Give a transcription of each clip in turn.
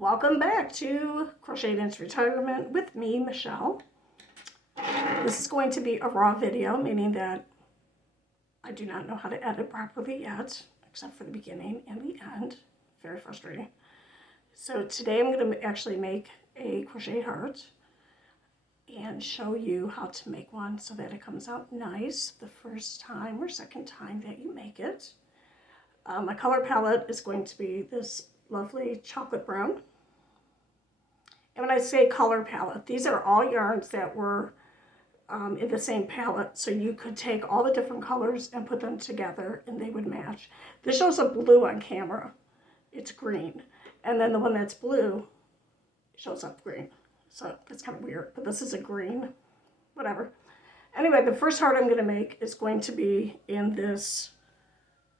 Welcome back to Crocheting to Retirement with me, Michelle. This is going to be a raw video, meaning that I do not know how to edit properly yet, except for the beginning and the end. Very frustrating. So today I'm going to actually make a crochet heart and show you how to make one so that it comes out nice the first time or second time that you make it. My color palette is going to be this lovely chocolate brown. And when I say color palette, these are all yarns that were in the same palette, so you could take all the different colors and put them together and they would match. This shows up blue on camera. It's green. And then the one that's blue shows up green. So that's kind of weird, but this is a green, whatever. Anyway, the first heart I'm going to make is going to be in this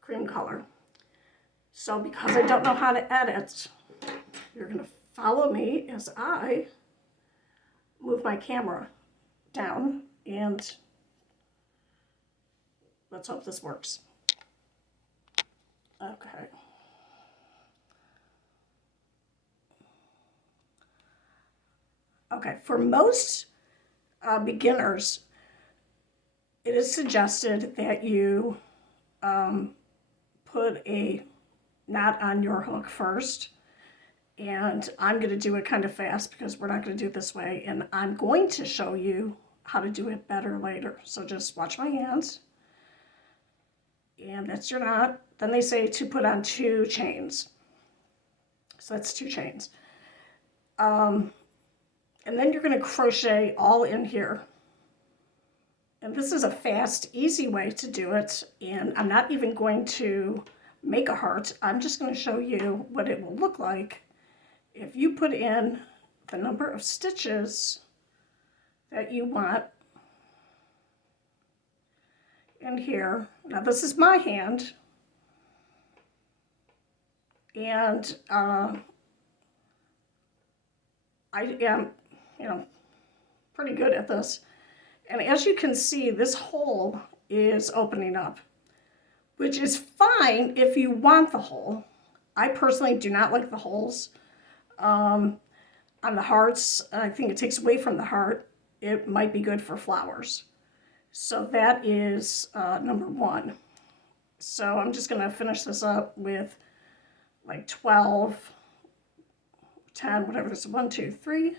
cream color. So because I don't know how to edit, you're going to follow me as I move my camera down, and let's hope this works. Okay. Okay, for most beginners, it is suggested that you put a knot on your hook first. And I'm going to do it kind of fast because we're not going to do it this way. And I'm going to show you how to do it better later. So just watch my hands. And that's your knot. Then they say to put on 2 chains. So that's 2 chains. And then you're going to crochet all in here. And this is a fast, easy way to do it. And I'm not even going to make a heart. I'm just going to show you what it will look like if you put in the number of stitches that you want in here. Now this is my hand, and I am, pretty good at this. And as you can see, this hole is opening up, which is fine if you want the hole. I personally do not like the holes. On the hearts, I think it takes away from the heart. It might be good for flowers. So that is number 1. So I'm just going to finish this up with like 12, 10, whatever this is. 1, 2, 3,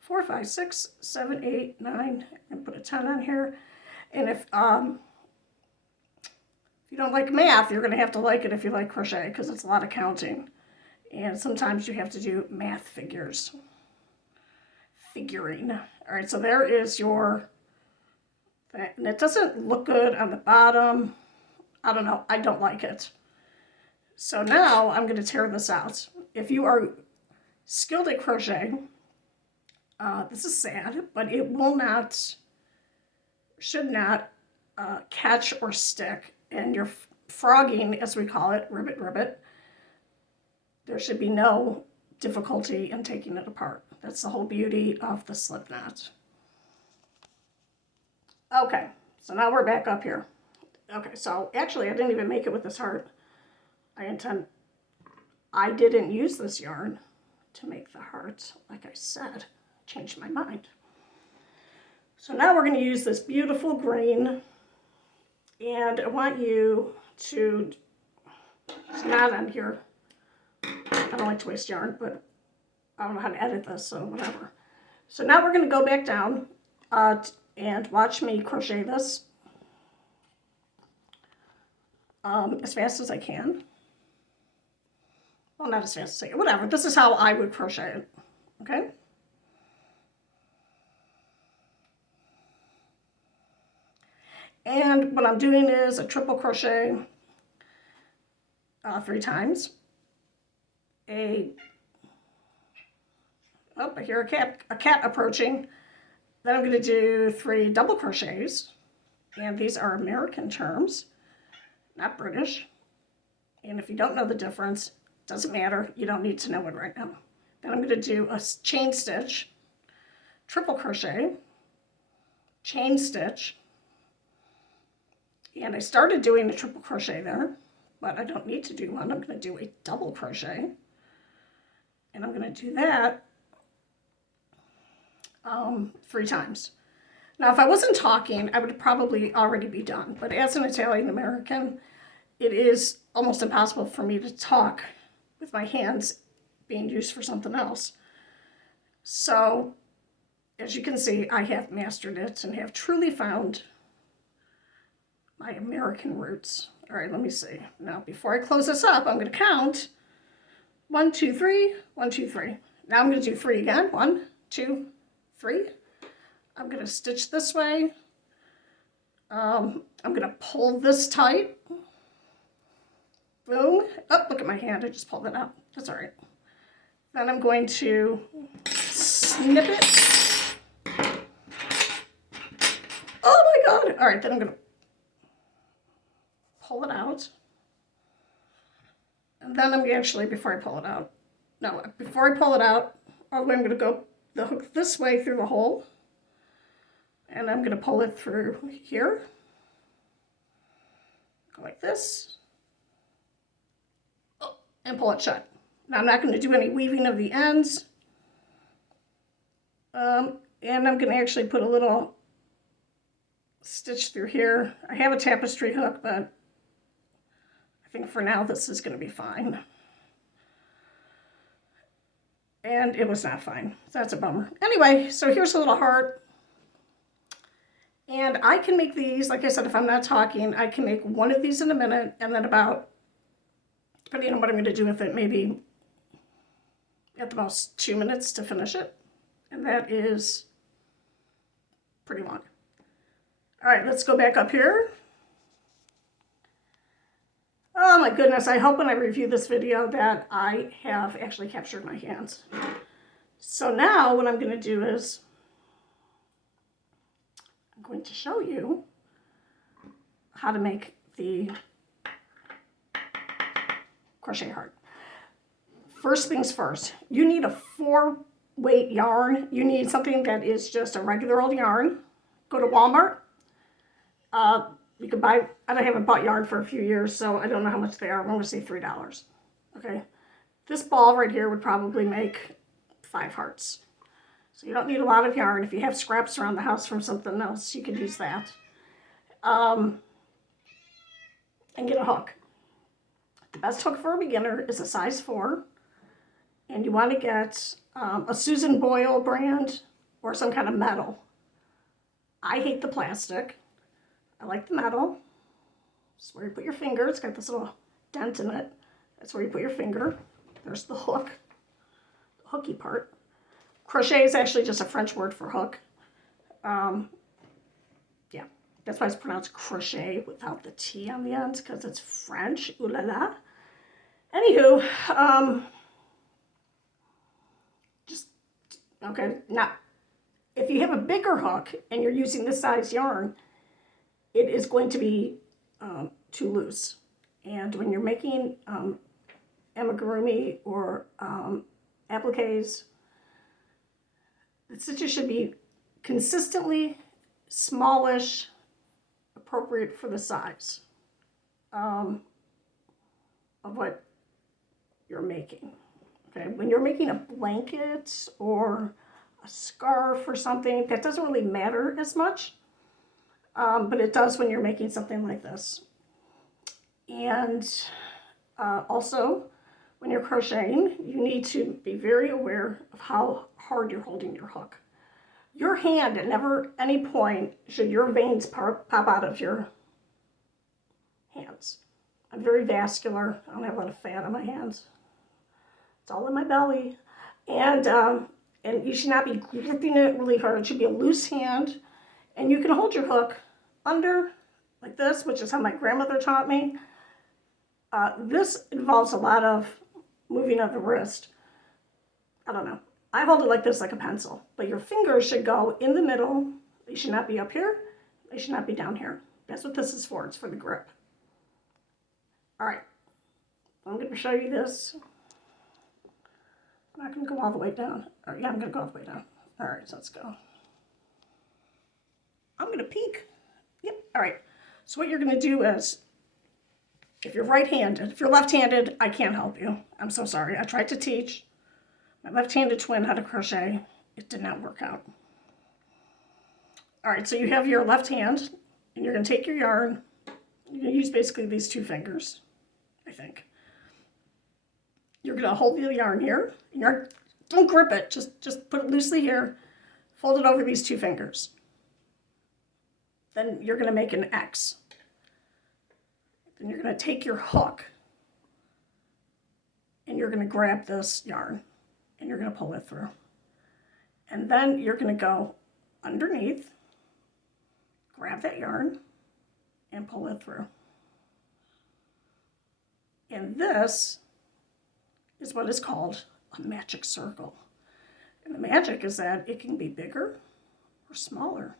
4, 5, 6, 7, 8, 9, and put a 10 on here. And if you don't like math, you're going to have to like it if you like crochet, because it's a lot of counting. And sometimes you have to do math figuring. All right, so there is your, and it doesn't look good on the bottom. I don't know, I don't like it. So now I'm going to tear this out. If you are skilled at crochet, this is sad, but it will not, should not catch or stick. And your frogging, as we call it, ribbit, there should be no difficulty in taking it apart. That's the whole beauty of the slip knot. Okay, so now we're back up here. Okay, so actually I didn't even make it with this heart. I didn't use this yarn to make the heart, like I said. Changed my mind. So now we're going to use this beautiful green, and I want you to, it's not on here. I don't like to waste yarn, but I don't know how to edit this, so whatever. So now we're going to go back down and watch me crochet this as fast as I can. Well, not as fast as I can, whatever. This is how I would crochet it, okay? And what I'm doing is a triple crochet 3 times. I hear a cat approaching. Then I'm going to do 3 double crochets, and these are American terms, not British. And if you don't know the difference, doesn't matter. You don't need to know it right now. Then I'm going to do a chain stitch, triple crochet, chain stitch, and I started doing a triple crochet there, but I don't need to do one. I'm going to do a double crochet, And I'm going to do that 3 times. Now, if I wasn't talking, I would probably already be done. But as an Italian American, it is almost impossible for me to talk with my hands being used for something else. So, as you can see, I have mastered it and have truly found my American roots. All right, let me see. Now, before I close this up, I'm going to count 1, 2, 3, 1, 2, 3. Now I'm going to do 3 again. 1, 2, 3. I'm going to stitch this way. I'm going to pull this tight. Boom. Oh, look at my hand. I just pulled it out. That's all right. Then I'm going to snip it. Oh my God. All right, then I'm going to pull it out. And then I'm actually, before I pull it out, I'm going to go the hook this way through the hole. And I'm going to pull it through here. Go like this. Oh, and pull it shut. Now I'm not going to do any weaving of the ends. And I'm going to actually put a little stitch through here. I have a tapestry hook, but I think for now this is going to be fine. And it was not fine. So that's a bummer. Anyway, so here's a little heart. And I can make these, like I said, if I'm not talking, I can make one of these in a minute, and then about, depending on what I'm going to do with it, maybe at the most 2 minutes to finish it. And that is pretty long. All right, let's go back up here. Oh my goodness, I hope when I review this video that I have actually captured my hands. So now what I'm going to do is I'm going to show you how to make the crochet heart. First things first, you need a 4-weight yarn. You need something that is just a regular old yarn. Go to Walmart. You can buy, I haven't bought yarn for a few years, so I don't know how much they are. I'm going to say $3. Okay. This ball right here would probably make 5 hearts. So you don't need a lot of yarn. If you have scraps around the house from something else, you could use that. And get a hook. The best hook for a beginner is a size 4. And you want to get a Susan Boyle brand or some kind of metal. I hate the plastic. I like the metal. That's where you put your finger. It's got this little dent in it. That's where you put your finger. There's the hook, the hooky part. Crochet is actually just a French word for hook. Yeah, that's why it's pronounced crochet without the T on the end, because it's French. Ooh la la. Anywho, okay, now, if you have a bigger hook and you're using this size yarn, it is going to be too loose. And when you're making amigurumi or appliques, the stitches should be consistently smallish, appropriate for the size of what you're making. Okay, when you're making a blanket or a scarf or something, that doesn't really matter as much. But it does when you're making something like this. And also, when you're crocheting, you need to be very aware of how hard you're holding your hook. Your hand, at never any point should your veins pop out of your hands. I'm very vascular. I don't have a lot of fat on my hands. It's all in my belly. And you should not be gripping it really hard. It should be a loose hand. And you can hold your hook under, like this, which is how my grandmother taught me. This involves a lot of moving of the wrist. I don't know. I hold it like this, like a pencil. But your fingers should go in the middle. They should not be up here. They should not be down here. That's what this is for. It's for the grip. All right. I'm going to show you this. I'm not going to go all the way down. Or, yeah, I'm going to go all the way down. All right, so let's go. I'm going to peek. Yep. All right. So what you're going to do is, if you're right-handed, if you're left-handed, I can't help you. I'm so sorry. I tried to teach. My left-handed twin how to crochet. It did not work out. All right, so you have your left hand, and you're going to take your yarn. You're going to use basically these 2 fingers, I think. You're going to hold the yarn here. Don't grip it. Just put it loosely here. Fold it over these 2 fingers. Then you're going to make an X. Then you're going to take your hook, and you're going to grab this yarn, and you're going to pull it through. And then you're going to go underneath, grab that yarn, and pull it through. And this is what is called a magic circle. And the magic is that it can be bigger or smaller.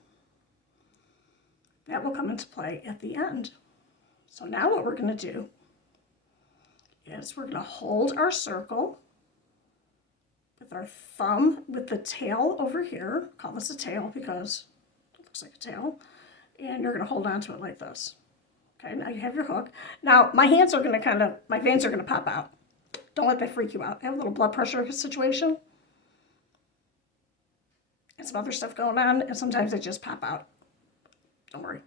That will come into play at the end. So now what we're going to do is we're going to hold our circle with our thumb with the tail over here. Call this a tail because it looks like a tail. And you're going to hold on to it like this. Okay, now you have your hook. Now my hands are going to my veins are going to pop out. Don't let that freak you out. I have a little blood pressure situation and some other stuff going on, and sometimes they just pop out. Don't worry.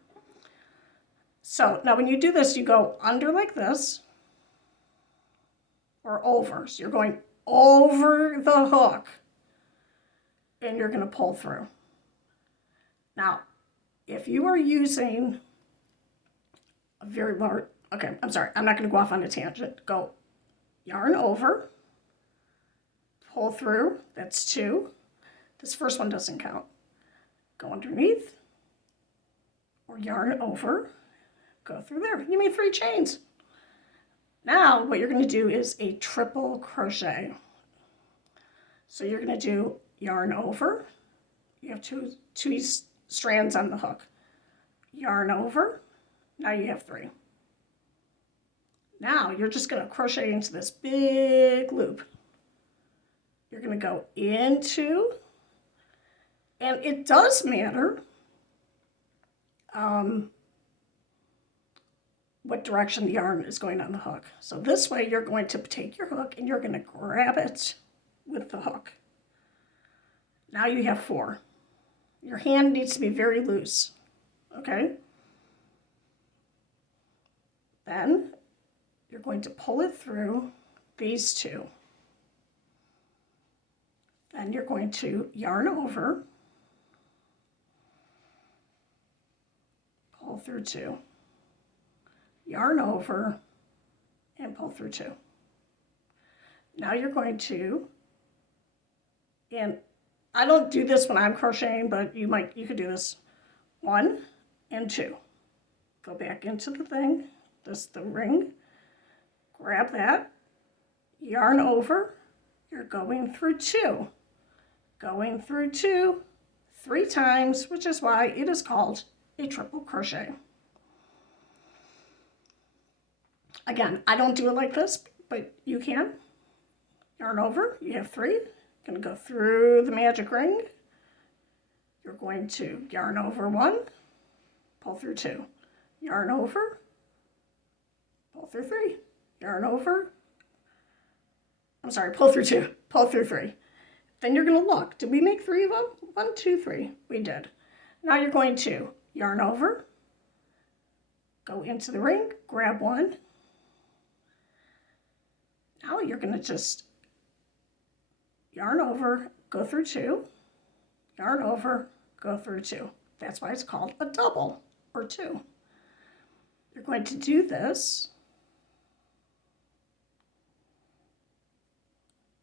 So now when you do this, you go under like this or over. So you're going over the hook and you're going to pull through. Now, if you are using a very large, okay, I'm sorry, I'm not going to go off on a tangent. Go yarn over, pull through, that's 2. This first one doesn't count. Go underneath, or yarn over, go through there. You made 3 chains. Now what you're going to do is a triple crochet. So you're going to do yarn over. You have two strands on the hook. Yarn over. Now you have 3. Now you're just going to crochet into this big loop. You're going to go into, and it does matter what direction the yarn is going on the hook. So this way you're going to take your hook and you're going to grab it with the hook. Now you have 4. Your hand needs to be very loose, okay? Then you're going to pull it through these 2. Then you're going to yarn over, pull through 2. Yarn over and pull through 2. Now you're going to, and I don't do this when I'm crocheting, but you could do this 1 and 2. Go back into the thing, the ring, grab that, yarn over, you're going through 2. Going through 2 3 times, which is why it is called a triple crochet. Again, I don't do it like this, but you can. Yarn over, you have 3. Going to go through the magic ring. You're going to yarn over 1, pull through 2. Yarn over, pull through 3. Yarn over, pull through 2, pull through 3. Then you're going to look. Did we make 3 of them? 1, 2, 3. We did. Now you're going to yarn over, go into the ring, grab 1. Now you're going to just yarn over, go through 2, yarn over, go through 2. That's why it's called a double or 2. You're going to do this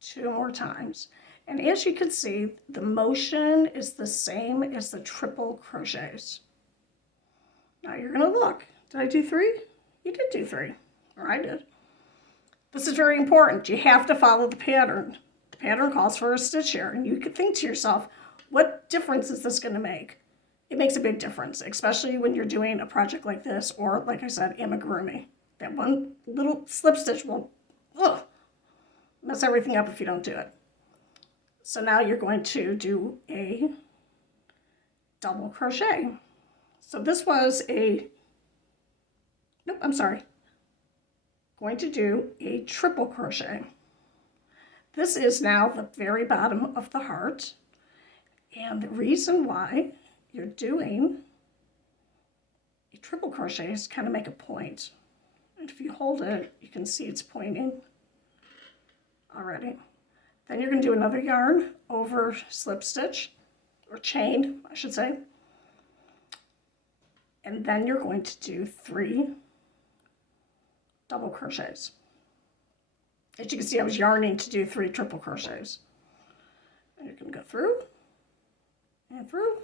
2 more times. And as you can see, the motion is the same as the triple crochets. Now you're going to look. Did I do 3? You did do 3, or I did. This is very important. You have to follow the pattern. The pattern calls for a stitch here, and you could think to yourself, what difference is this going to make? It makes a big difference, especially when you're doing a project like this, or like I said, amigurumi. That one little slip stitch will mess everything up if you don't do it. So now you're going to do a double crochet. So this was going to do a triple crochet. This is now the very bottom of the heart. And the reason why you're doing a triple crochet is kind of make a point. And if you hold it, you can see it's pointing already. Then you're going to do another yarn over slip stitch, or chain, I should say. And then you're going to do 3 double crochets. As you can see, I was yarning to do 3 triple crochets. And you're going to go through and through.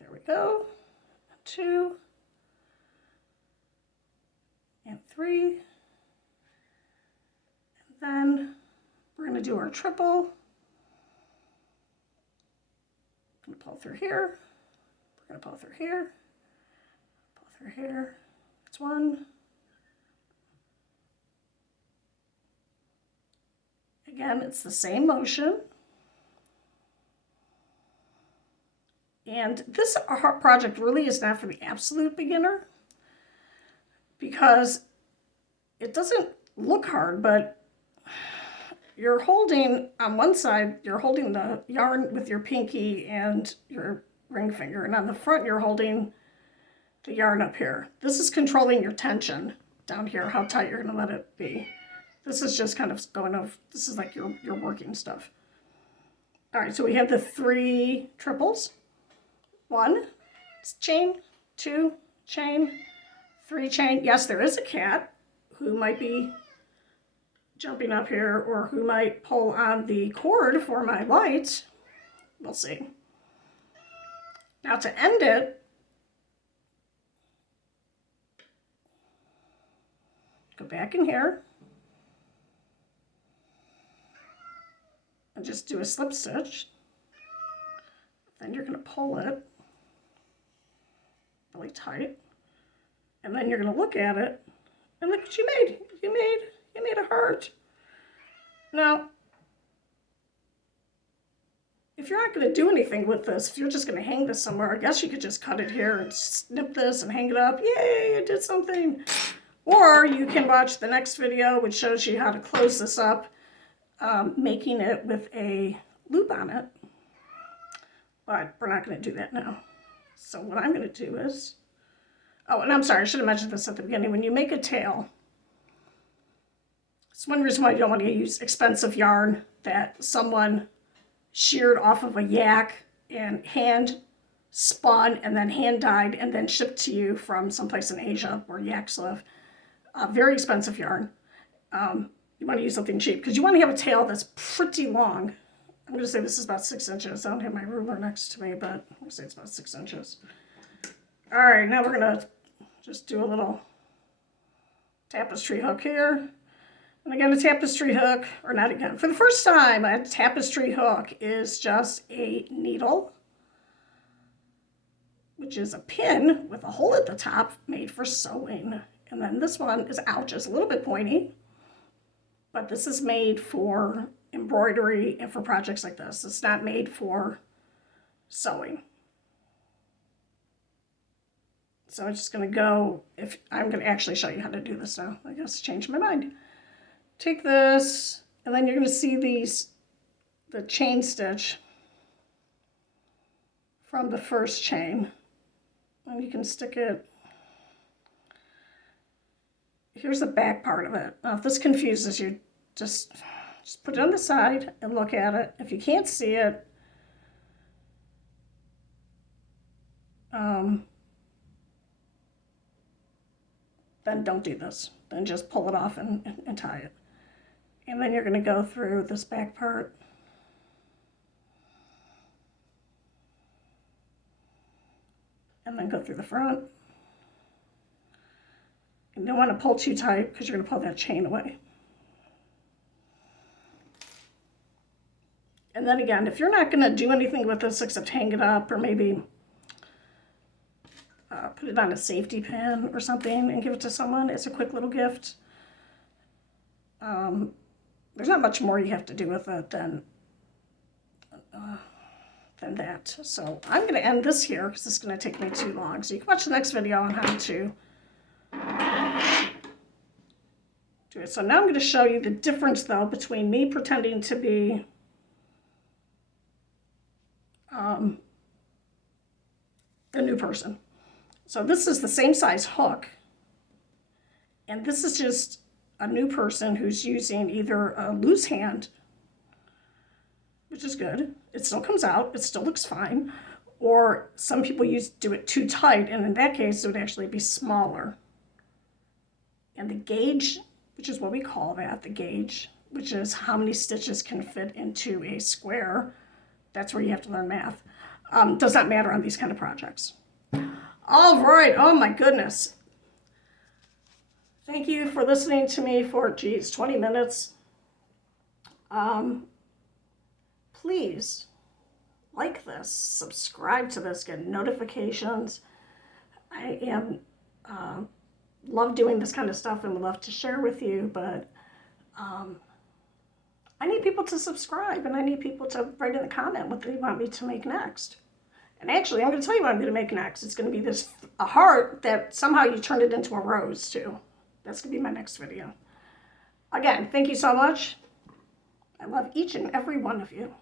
There we go. 2 and 3. And then we're going to do our triple. I'm going to pull through here. We're going to pull through here. Pull through here. That's 1. Again, it's the same motion. And this project really is not for the absolute beginner, because it doesn't look hard, but you're holding, on one side, you're holding the yarn with your pinky and your ring finger, and on the front you're holding the yarn up here. This is controlling your tension down here, how tight you're going to let it be. This is just kind of going over, this is like your working stuff. All right, so we have the 3 triples. 1 chain, 2 chain, 3 chain. Yes, there is a cat who might be jumping up here, or who might pull on the cord for my light. We'll see. Now to end it, go back in here and just do a slip stitch. Then you're going to pull it really tight, and then you're going to look at it and look what you made. You made a heart. Now, if you're not going to do anything with this, if you're just going to hang this somewhere, I guess you could just cut it here and snip this and hang it up. Yay, I did something. Or you can watch the next video, which shows you how to close this up, making it with a loop on it. But we're not going to do that now. So what I'm going to do is, oh, and I'm sorry, I should have mentioned this at the beginning. When you make a tail, it's one reason why you don't want to use expensive yarn that someone sheared off of a yak and hand spun and then hand dyed and then shipped to you from someplace in Asia where yaks live. Very expensive yarn. You want to use something cheap because you want to have a tail that's pretty long. I'm going to say this is about 6 inches. I don't have my ruler next to me, but I'm going to say it's about 6 inches. All right, now we're going to just do a little tapestry hook here. And again, a tapestry hook, or not again, for the first time, a tapestry hook is just a needle, which is a pin with a hole at the top made for sewing. And then this one is, ouch, it's a little bit pointy, but this is made for embroidery and for projects like this. It's not made for sewing. So I'm just going to go, I'm going to actually show you how to do this now. I guess changed my mind. Take this, and then you're going to see the chain stitch from the first chain. And you can stick it, here's the back part of it. Now if this confuses you, just put it on the side and look at it. If you can't see it, then don't do this. Then just pull it off and tie it. And then you're going to go through this back part. And then go through the front. You don't want to pull too tight because you're going to pull that chain away. And then again, if you're not going to do anything with this except hang it up or maybe put it on a safety pin or something and give it to someone, it's a quick little gift. There's not much more you have to do with it than that. So I'm going to end this here because it's going to take me too long. So you can watch the next video on how to to it. So now I'm going to show you the difference, though, between me pretending to be a new person. So this is the same size hook, and this is just a new person who's using either a loose hand, which is good, it still comes out, it still looks fine, or some people do it too tight, and in that case it would actually be smaller. And the gauge, which is what we call that, the gauge, which is how many stitches can fit into a square, that's where you have to learn math, does not matter on these kind of projects. All right, oh my goodness. Thank you for listening to me for, 20 minutes. Please like this, subscribe to this, get notifications. I am love doing this kind of stuff and would love to share with you, but I need people to subscribe, and I need people to write in a comment what they want me to make next. And actually, I'm going to tell you what I'm going to make next. It's going to be a heart that somehow you turned it into a rose too. That's going to be my next video. Again, thank you so much. I love each and every one of you.